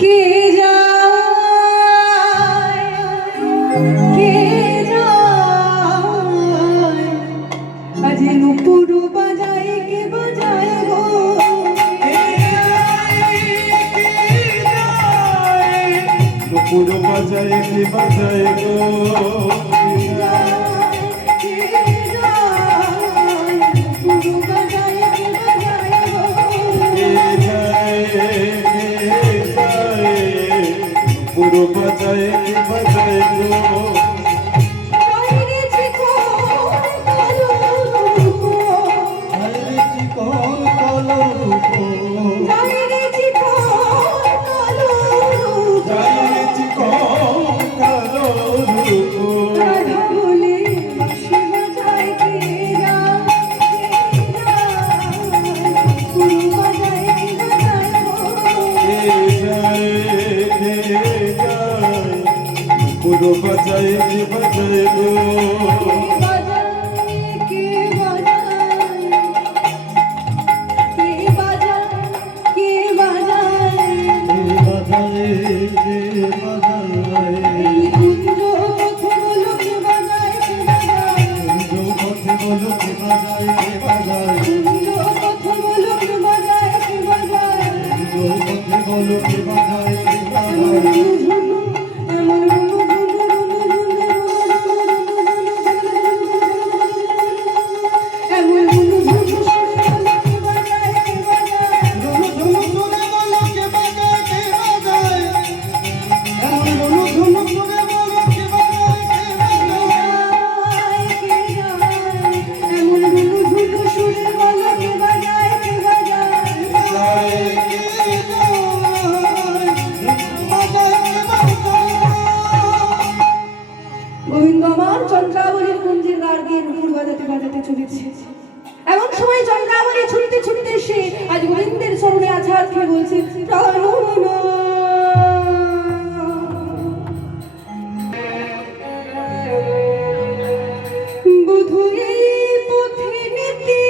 কে যায় কে যায় আজ নুপুর বাজায় কে বাজায় গো নুপুর বাজায় কে বাজায় গো পুরো বাজায় কি বাজায় গো বাইরে চিকন কালো রূপো বাইরে চিকন কালো রূপো বাইরে চিকন কালো রূপো বাইরে চিকন কালো রূপো রাধা বলে বাঁশি বাজায় কে যায় পুরো বাজায় কে বাজায় গো পুরো বাজায় কি বাজায় গো কে বাজায় কে বাজায় কে বাজায় এই কুঞ্জ পথে বলো কে বাজায় কে বাজায় কুঞ্জ পথে বলো কে বাজায় কে বাজায় এমন গোবিন্দ আমার চন্দ্রাবলীর কুঞ্জের দ্বার দিয়ে নুপুর বাজাতে বাজাতে চলেছে। এমন সময় চন্দ্রাবলী ছুটতে ছুটতে এসে আজ গোবিন্দের চরণে আছাড় খেয়ে বলছে প্রাণনাথ। বধূ এই পথে নীতি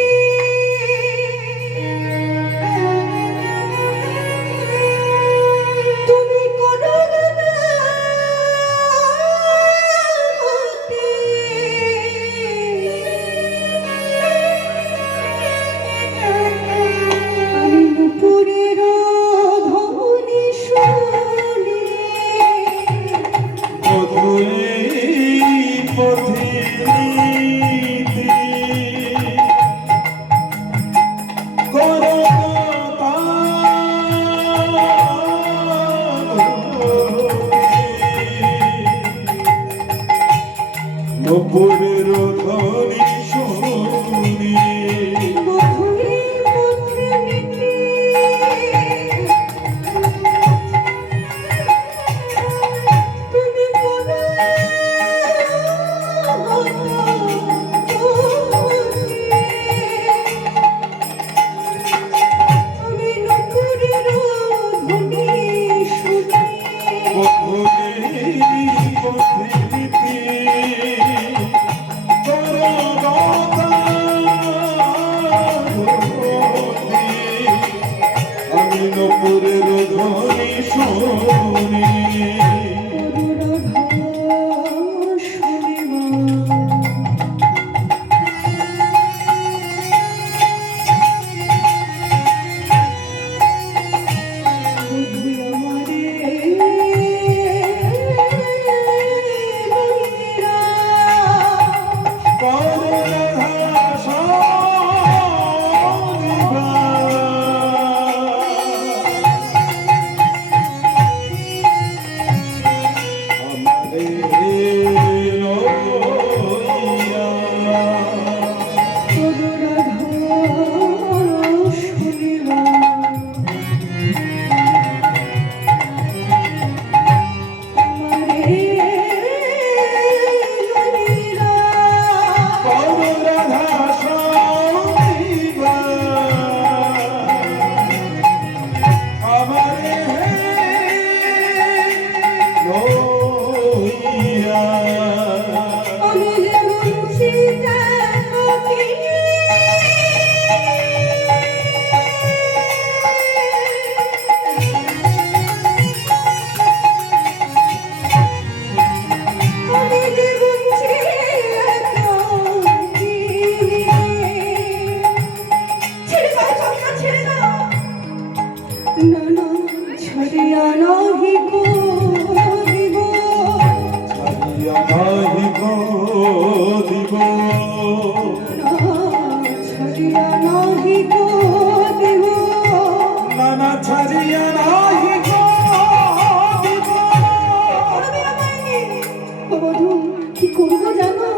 তুমি করো না আমি নুপুরের ধ্বনি শুনি নুপুরের ধ্বনি শুনি বধূ এই পথে নীতি তুমি করো আমি নুপুরের ধ্বনি শুনি আমি নুপুরের ধ্বনি শুনি ছাড়িয়া নাহি কো দিব ছাড়িয়া নাহি গো দিব না ছাড়িয়া নাহি কো দিব না না ছাড়িয়া নাহি গো দিব করবে আমায় ও বধূ কি করবো জানো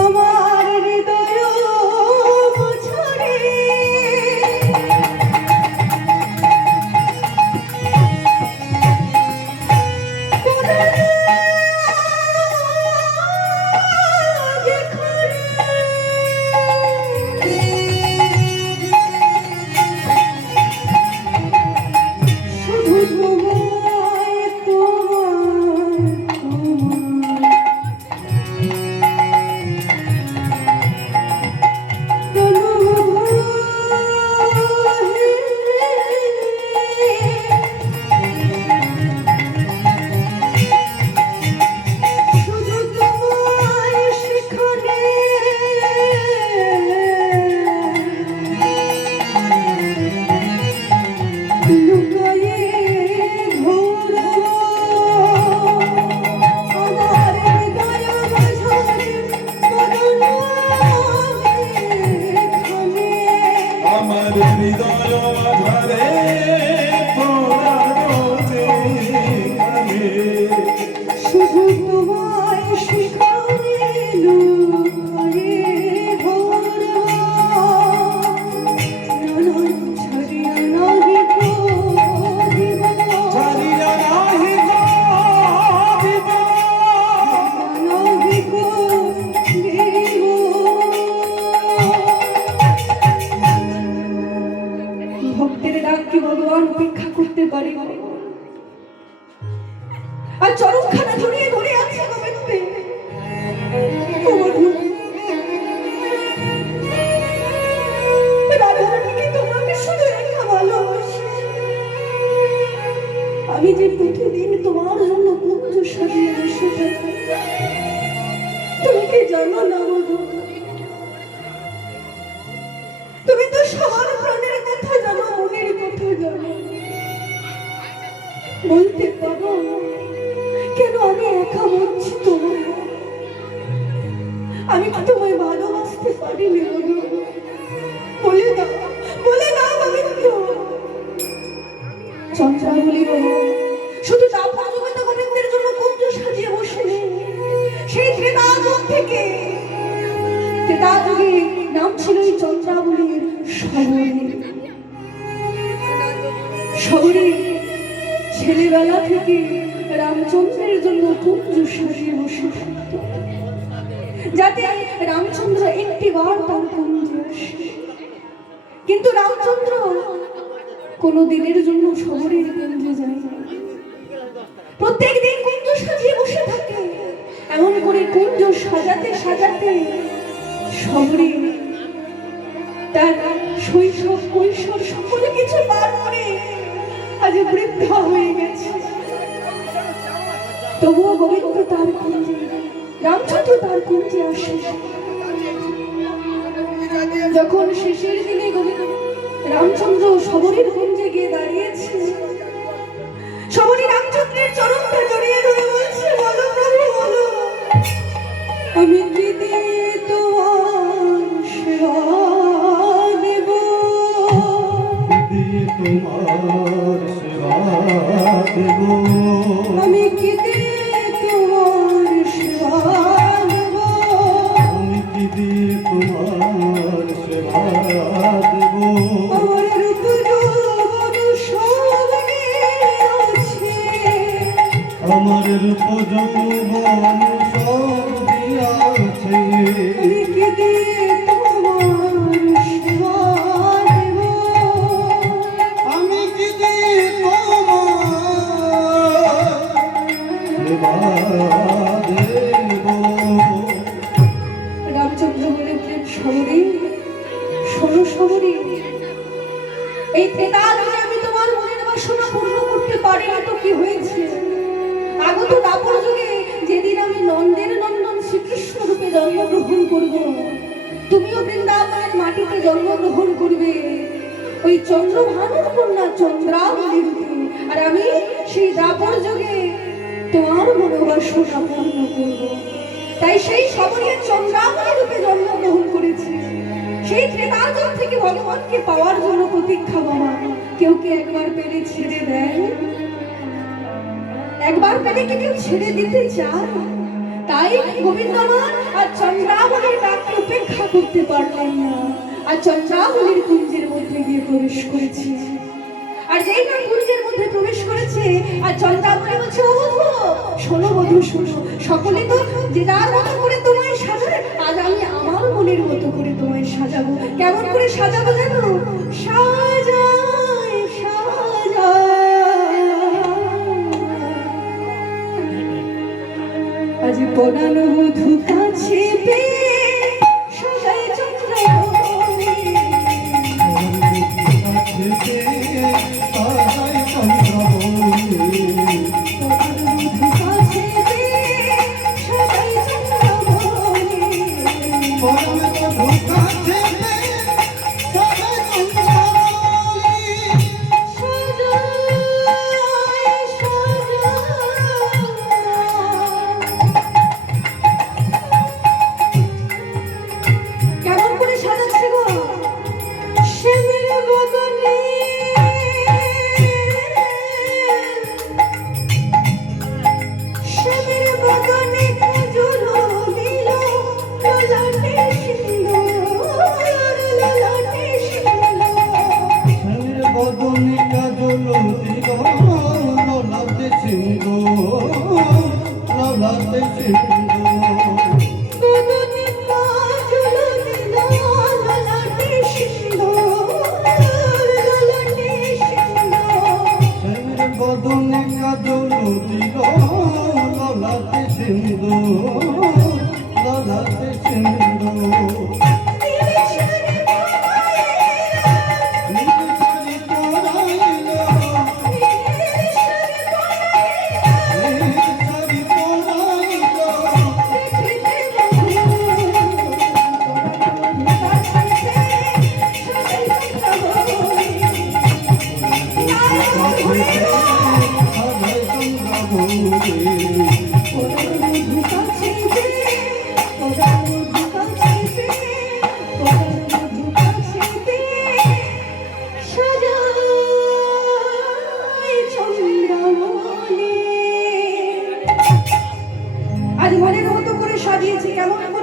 আমার হৃদয় মোছারে শুধু তোমায় শুধু তোমায় সেখানে লুকায়ে ঘোরাবো আমার হৃদয় মাঝারে বদন এখানে আমার হৃদয় মাঝারে তোরা রোজে শুধু তোমায় সেখানে লুকায়ে ঘোরাবো না ছাড়িয়া নাহি কো দিব ছাড়িয়া নাহি গো দিব নাহি কো দিব ভক্তের ডাক কি ভগবান উপেক্ষা করতে পারে আর চরমখানা ধরিয়ে ধরে আছে গোবিন্দে ও বধূ রাধারানী কি তোমাকে শুধু একা ভালোবাসে আমি যে প্রতিদিন তোমার জন্য কুঞ্জ সাজিয়ে বসে থাকি তুমি কি জানো না বধূ তুমি তো সবার প্রাণের কথা জানো মনের কথা জানো বলতে পারো কেন আমি একা বলছি তোমার আমি কি তোমায় ভালোবাসতে পারিনি বলো বলে না গোবিন্দ চন্দ্রাবলী বলো শুধু দাপর যুগে তো গোবিন্দের জন্য কুঞ্জ সাজিয়ে বসে নেই সেই ত্রেতাযুগ থেকে ত্রেতাযুগে নাম ছিল এই চন্দ্রাবলীর শহরে ছেলেবেলা থেকে রামচন্দ্রের জন্য কুঞ্জ সাজিয়ে বসে থাকত যাতে রামচন্দ্র একটি বার তার কুঞ্জে আসে কিন্তু রামচন্দ্র কোনো দিনের জন্য শহরের কুঞ্জে যায় না প্রত্যেক দিন কুঞ্জ সাজিয়ে বসে থাকে এমন করে কুঞ্জ সাজাতে সাজাতে শহরে তার শৈশব কৈশোর সকলে কিছু পার করে আজ বৃদ্ধা হয়ে গেছে তবুও গোবিন্দ তার কুঞ্জে রামচন্দ্র তার কুঞ্জে আসে যখন শেষের দিনে গোবিন্দ রামচন্দ্র শবরীর কুঞ্জে গিয়ে দাঁড়িয়েছে শবরী রামচন্দ্রের চরণটা জড়িয়ে ধরে বলছে বলো প্রভু বলো আমি কি দিয়ে তোমার সেবা দেব দিয়ে তোমার সেবা দেব আমি কি দিয়ে তোমার সেবা দেব আমি কি দিয়ে তোমার সেবা দেব আমার রূপ যৌবন সব আছে আমার রূপ যৌবন সব দিয়াছে আমি কি দিয়ে তোমার সেবা দেব আমি কি দিয়ে তোমার সেবা দেব রামচন্দ্র বললেন শবরী শোনো শবরী এই ত্রেতাযুগে আমি তোমার মনের বাসনা পূর্ণ করতে পারি না তো কি হয়েছে আগত দাপর যুগে যেদিন আমি নন্দের নন্দন শ্রীকৃষ্ণ রূপে জন্মগ্রহণ করব তুমিও বৃন্দাবনের মাটিতে জন্মগ্রহণ করবে ওই চন্দ্রভানুর কন্যা চন্দ্রাবলী রূপে, আর আমি সেই দাপর যুগে তোমার মনোবাসনা পূর্ণ করব। তাই সেই শবরীর চন্দ্রাবলী রূপে জন্মগ্রহণ করেছি। সেই ত্রেতাযুগ থেকে ভগবানকে পাওয়ার জন্য প্রতীক্ষা বাবা। কেউ কি একবার পেলে ছেড়ে দেয়? একবার পেলে কি কেউ ছেড়ে দিতে চায়? তাই গোবিন্দমান আর চন্দ্রাবলীর ডাককে উপেক্ষা করতে পারলেন না, আর চন্দ্রাবলীর কুঞ্জের মধ্যে গিয়ে প্রবেশ করেছি। আর যেই না কুঞ্জের মধ্যে প্রবেশ করেছে, আর চন্দ্রাবলী বলছে, ও বধূ শোনো, বধূ শোনো, সকলে তো যে যার মতো করে তোমায় সাজাবে, আজ আমি আমার মনের মতো করে তোমায় সাজাবো। কেমন করে সাজাবো জানো? সাজায় সাজায় আজ পড়ানো মধু কাছে পেয়ে সাজাই চন্দ্রাবলী। কেমন করে সাজাচ্ছে গো? শ্যামের বদনে শ্যামের বদনে কাজল দিল, ললাটে সিন্দুর, ললাটে সিন্দুর। শ্যামের বদনে কাজল দিল, ললাটে সিন্দুর, ললাটে সিন্দুর। বদনে কাজল দিল, ললাটে সিন্দুর, ললাটে সিন্দুর। শ্যামের বদনে কাজল দিল, ললাটে সিন্দুর, ললাটে সিন্দুর। নীল শাড়ি পরাইলা, নীল শাড়ি পরাইলো, নীল শাড়ি পরাইলা, নীল শাড়ি পরাইলো। দেখিতে বধূ তার কাছে সাজাই চন্দ্রাবলী। আজ মনের মতো করে সাজিয়েছি, কেমন করে